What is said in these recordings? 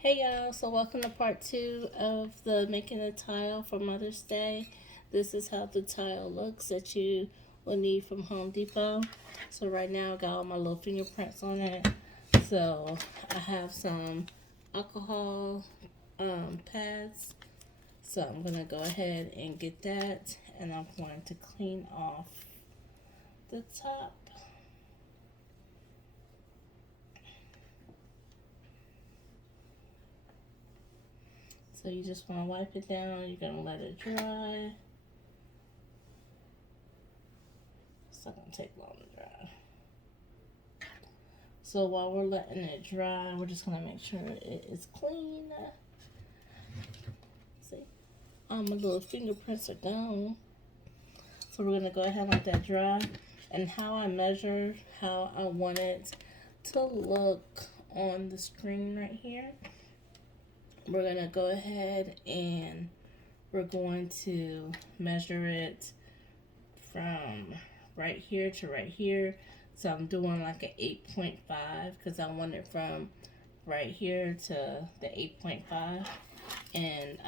Hey y'all, so welcome to part 2 of the making a tile for Mother's Day. This is how the tile looks that you will need from Home Depot. So right now I got all my little fingerprints on it. So I have some alcohol pads. So I'm going to go ahead and get that, and I'm going to clean off the top. So you just want to wipe it down. You're going to let it dry. It's not going to take long to dry. So while we're letting it dry, we're just going to make sure it is clean. See? My little fingerprints are gone. So we're going to go ahead and let that dry. And how I measure how I want it to look on the screen right here, we're going to go ahead and we're going to measure it from right here to right here. So I'm doing like an 8.5 because I want it from right here to the 8.5 and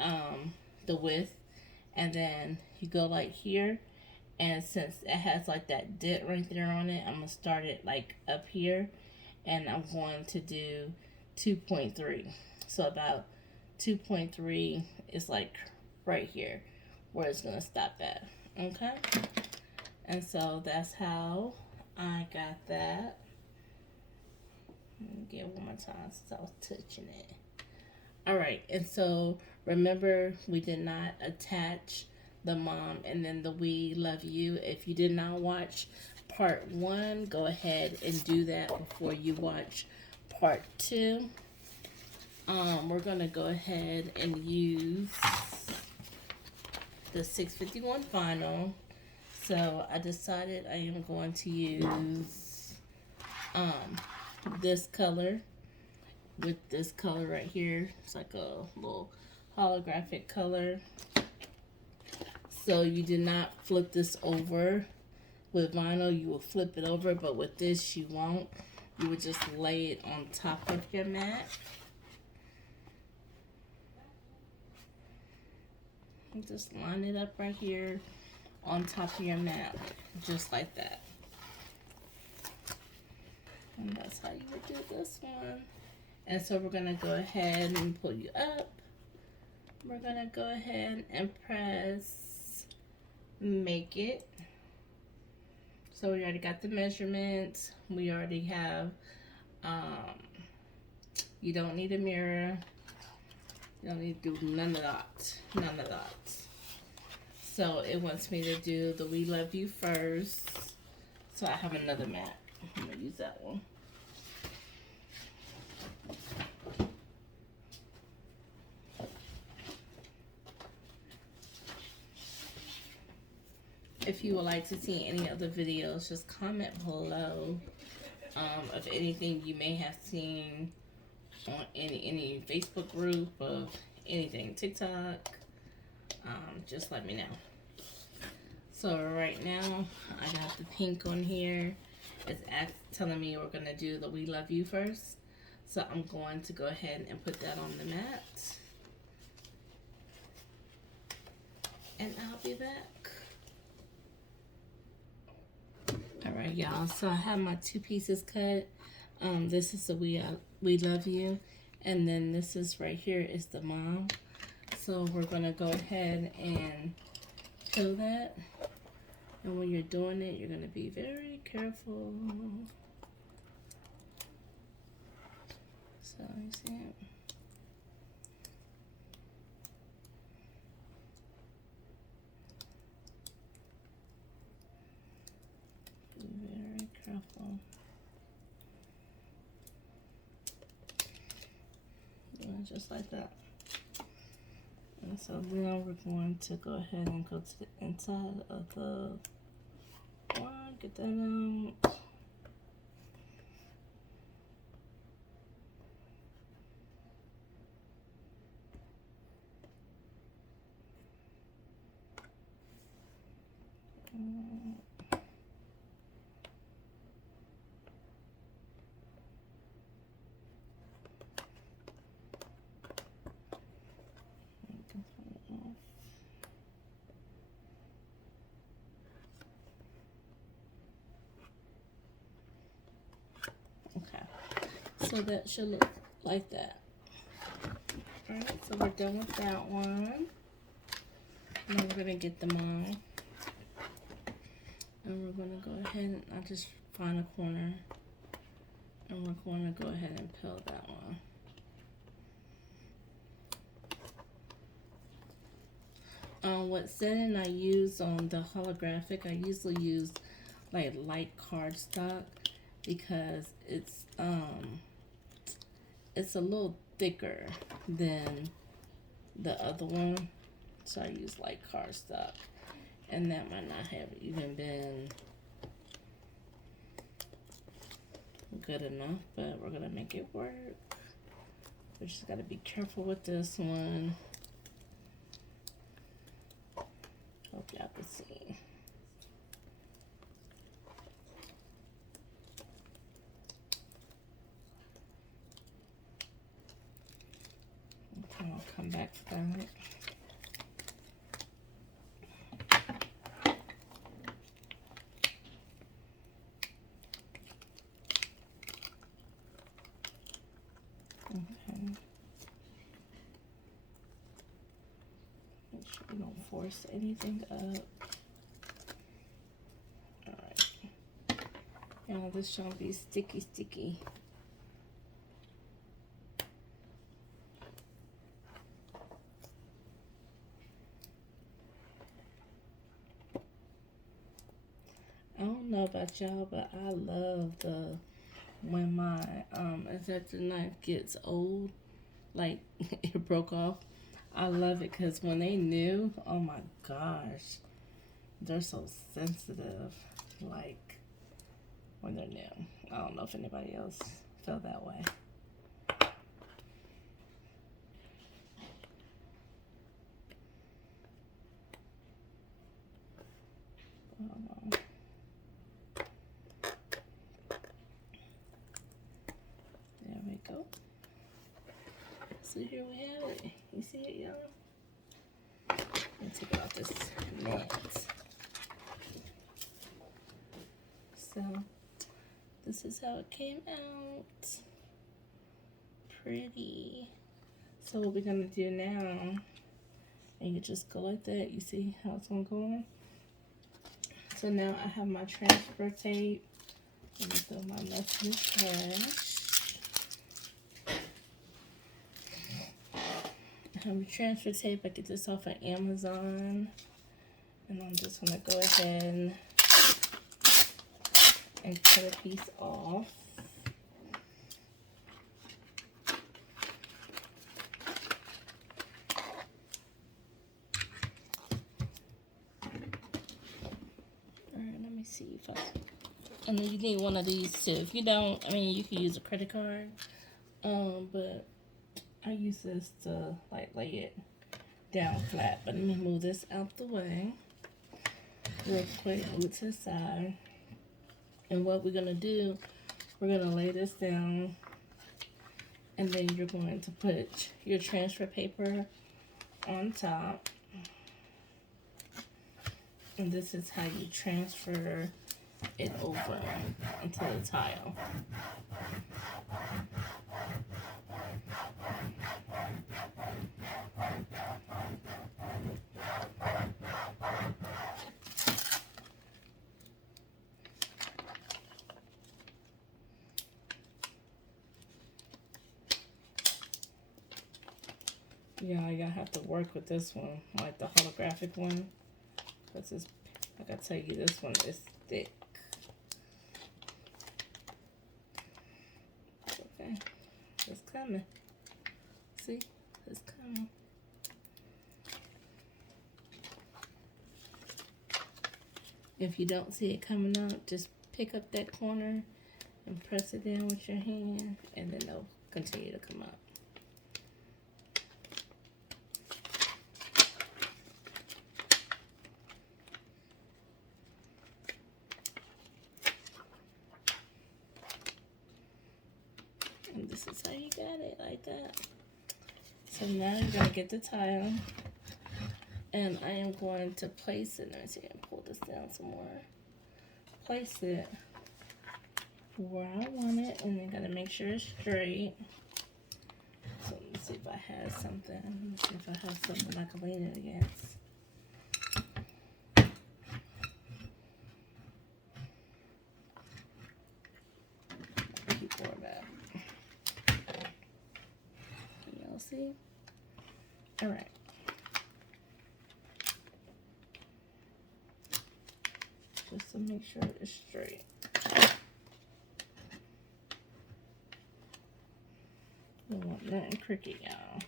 the width. And then you go like here, and since it has like that dip right there on it, I'm gonna start it like up here, and I'm going to do 2.3. So about 2.3 is like right here where it's gonna stop at. Okay, and so that's how I got that. Let me get it one more time since I was touching it. All right, and so remember, we did not attach the mom and then the we love you. If you did not watch part 1, go ahead and do that before you watch part 2. We're gonna go ahead and use the 651 vinyl. So I decided I am going to use this color with this color right here. It's like a little holographic color. So you do not flip this over. With vinyl, you will flip it over, but with this, you won't. You would just lay it on top of your mat. And just line it up right here on top of your mat, just like that. And that's how you would do this one. And so we're gonna go ahead and pull you up. We're gonna go ahead and press make it. So we already got the measurements. We already have, you don't need a mirror. You don't need to do none of that. None of that. So it wants me to do the we love you first. So I have another mat. I'm gonna use that one. If you would like to see any other videos, just comment below of anything you may have seen on any Facebook group of anything, TikTok. Just let me know. So right now, I got the pink on here. It's telling me we're gonna do the we love you first. So I'm going to go ahead and put that on the mat. And I'll be back. Alright y'all, so I have my 2 pieces cut. This is the we love you, and then this is right here is the mom. So we're gonna go ahead and peel that, and when you're doing it, you're gonna be very careful. So you see it? Be very careful. Just like that. And so now we're going to go ahead and go to the inside of the one, get that out. So that should look like that. Alright, so we're done with that one. Now we're going to get them on. And we're going to go ahead and I'll just find a corner. And we're going to go ahead and peel that one. What setting I use on the holographic, I usually use like light cardstock because it's a little thicker than the other one, so I use light cardstock, and that might not have even been good enough, but we're gonna make it work. We just gotta be careful with this one. Hope y'all can see. Okay, I'll come back for that. Okay. Make sure we don't force anything up. Alright. Now this shall be sticky. I don't know about y'all, but I love when my X-Acto knife gets old, like it broke off. I love it because when they new, oh my gosh, they're so sensitive. Like when they're new. I don't know if anybody else felt that way. There we go. So here we have it. You see it, y'all? Let me take out this net. So this is how it came out. Pretty. So what we're gonna do now, and you just go like that. You see how it's gonna go on? So now I have my transfer tape. Let me throw my mess in the trash. I have a transfer tape. I get this off of Amazon. And I'm just gonna go ahead and cut a piece off. Alright, let me see if and then you need one of these too. If you don't, I mean, you can use a credit card. But I use this to like lay it down flat. But let me move this out the way real quick. Move it to the side. And what we're gonna do, we're gonna lay this down, and then you're going to put your transfer paper on top. And this is how you transfer it over into the tile. Yeah, y'all have to work with this one, like the holographic one. Because this, like I tell you, this one is thick. Okay, it's coming. See, it's coming. If you don't see it coming out, just pick up that corner and press it down with your hand, and then they'll continue to come up. And this is how you got it, like that. So now you're going to get the tile, and I am going to place it. Let me see, and pull this down some more. Place it where I want it, and then gotta make sure it's straight. So let me see if I have something. Let me see if I have something I can lean it against. Keep going back. Can y'all see? All right. Just to make sure it's straight. Don't want nothing crooked, y'all.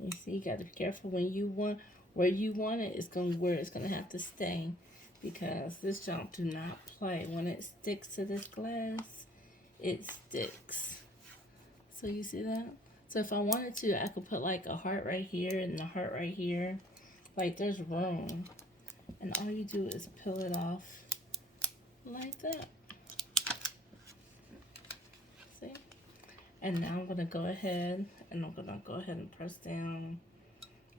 You see, you gotta be careful when you want where you want it. It's where it's gonna have to stay, because this junk do not play. When it sticks to this glass, it sticks. So you see that? So if I wanted to, I could put like a heart right here and a heart right here. Like there's room, and all you do is peel it off like that. See? And now I'm gonna go ahead and and press down.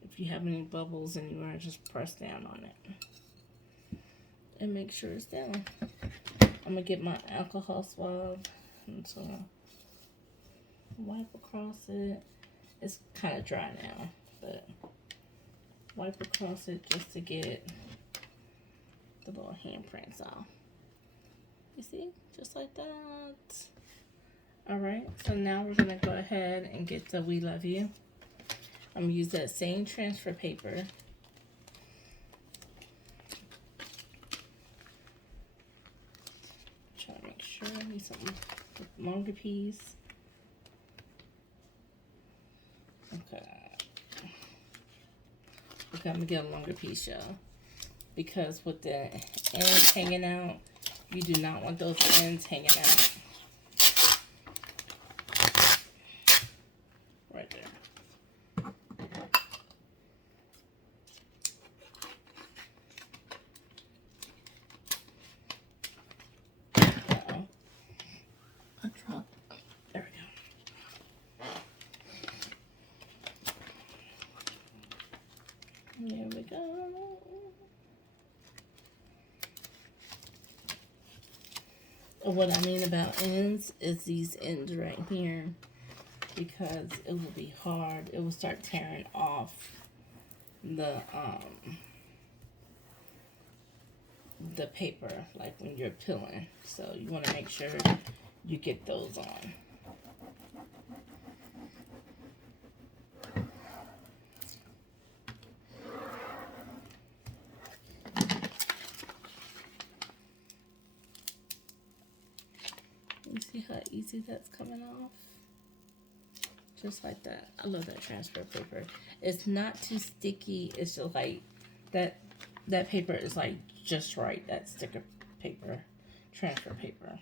If you have any bubbles anywhere, just press down on it and make sure it's down. I'm gonna get my alcohol swab and so wipe across it. It's kind of dry now, but wipe across it just to get the little handprints off. You see, just like that. All right, so now we're gonna go ahead and get the We Love You. I'm gonna use that same transfer paper. Try to make sure I need something with longer piece. Okay. Okay, I'm gonna get a longer piece, y'all. Because with the ends hanging out, you do not want those ends hanging out. Right there. Uh-oh. I dropped. There we go. There we go. What I mean about ends is these ends right here, because it will be hard. It will start tearing off the paper, like when you're peeling. So you want to make sure you get those on. You see how easy that's coming off? Just like that. I love that transfer paper. It's not too sticky. It's just like that paper is like just right. That sticker paper, transfer paper.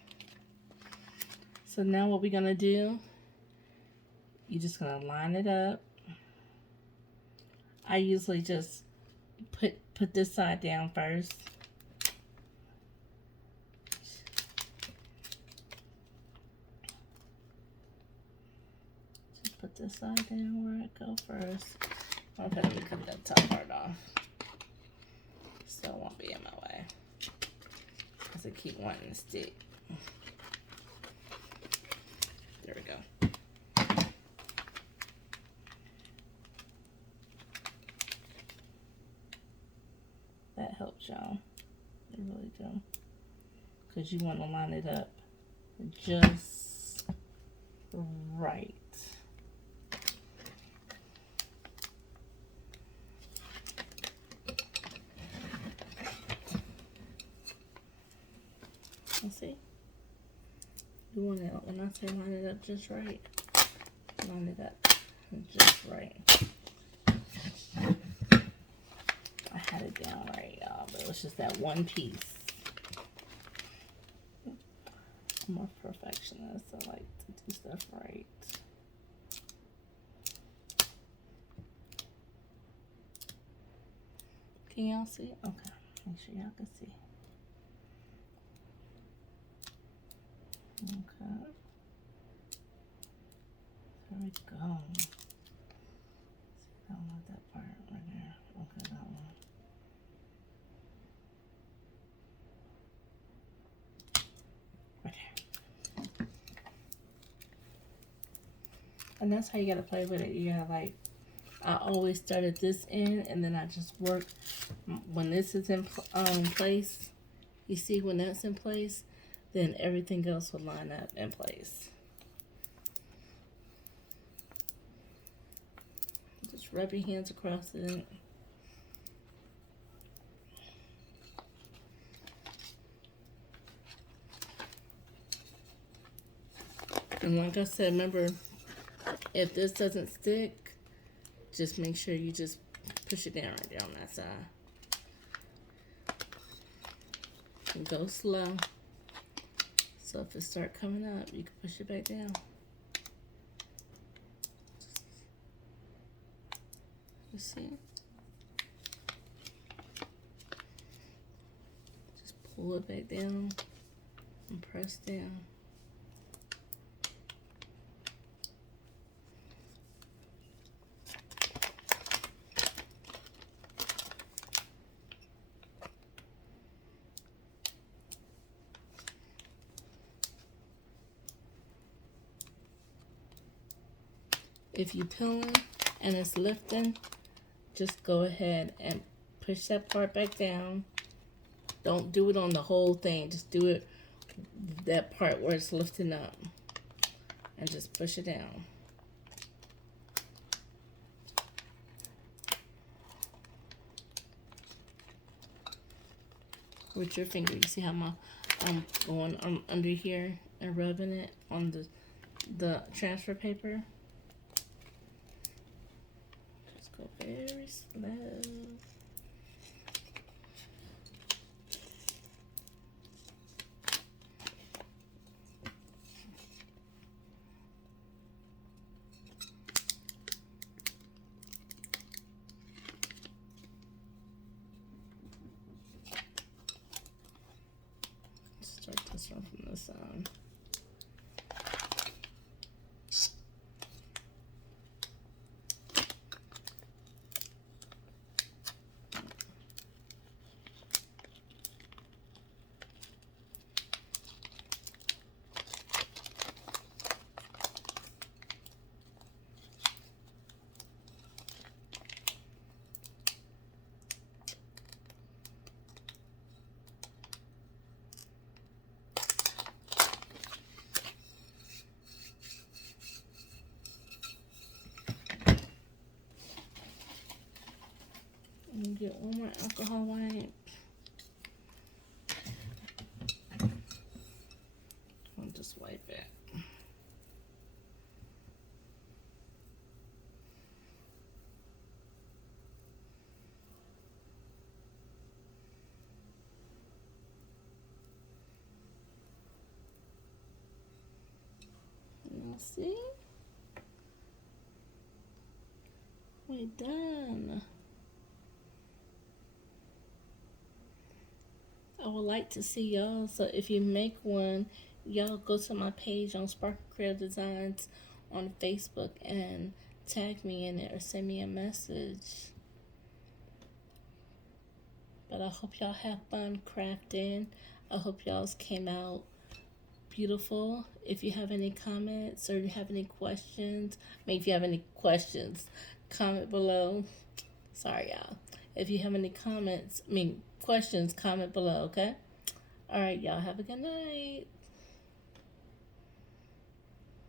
So now what we're gonna do, you're just gonna line it up. I usually just put this side down first. Put this side down where it go first. Okay, let me cut that top part off. So it won't be in my way. Because I keep wanting to stick. There we go. That helps, y'all. It really do. Because you want to line it up just right. See, you want it, when I say line it up just right, line it up just right. I had it down right, y'all, but it was just that one piece. just more perfectionist. I like to do stuff right. Can y'all see? Okay, make sure y'all can see. Okay. There we go. See, I don't want that part right there. Okay, that one. Right there. And that's how you gotta play with it. You gotta like, I always start at this end and then I just work when this is in place. You see when that's in place, then everything else will line up in place. Just rub your hands across it. And like I said, remember, if this doesn't stick, just make sure you just push it down right there on that side. And go slow. So if it start coming up, you can push it back down. You see? Just pull it back down and press down. If you're peeling and it's lifting, just go ahead and push that part back down. Don't do it on the whole thing. Just do it that part where it's lifting up. And just push it down. With your finger. You see how I'm going under here and rubbing it on the transfer paper? Go very slow. Start this one from the side. And get one more alcohol wipe. I'll just wipe it. Now see? We're done. I would like to see y'all, so if you make one, y'all go to my page on Sparkle Creative Designs on Facebook and tag me in it or send me a message. But I hope y'all have fun crafting. I hope y'all's came out beautiful. If you have any comments or you have any questions, if you have any questions, comment below. Sorry, y'all. If you have any comments, questions, comment below, okay? All right, y'all have a good night.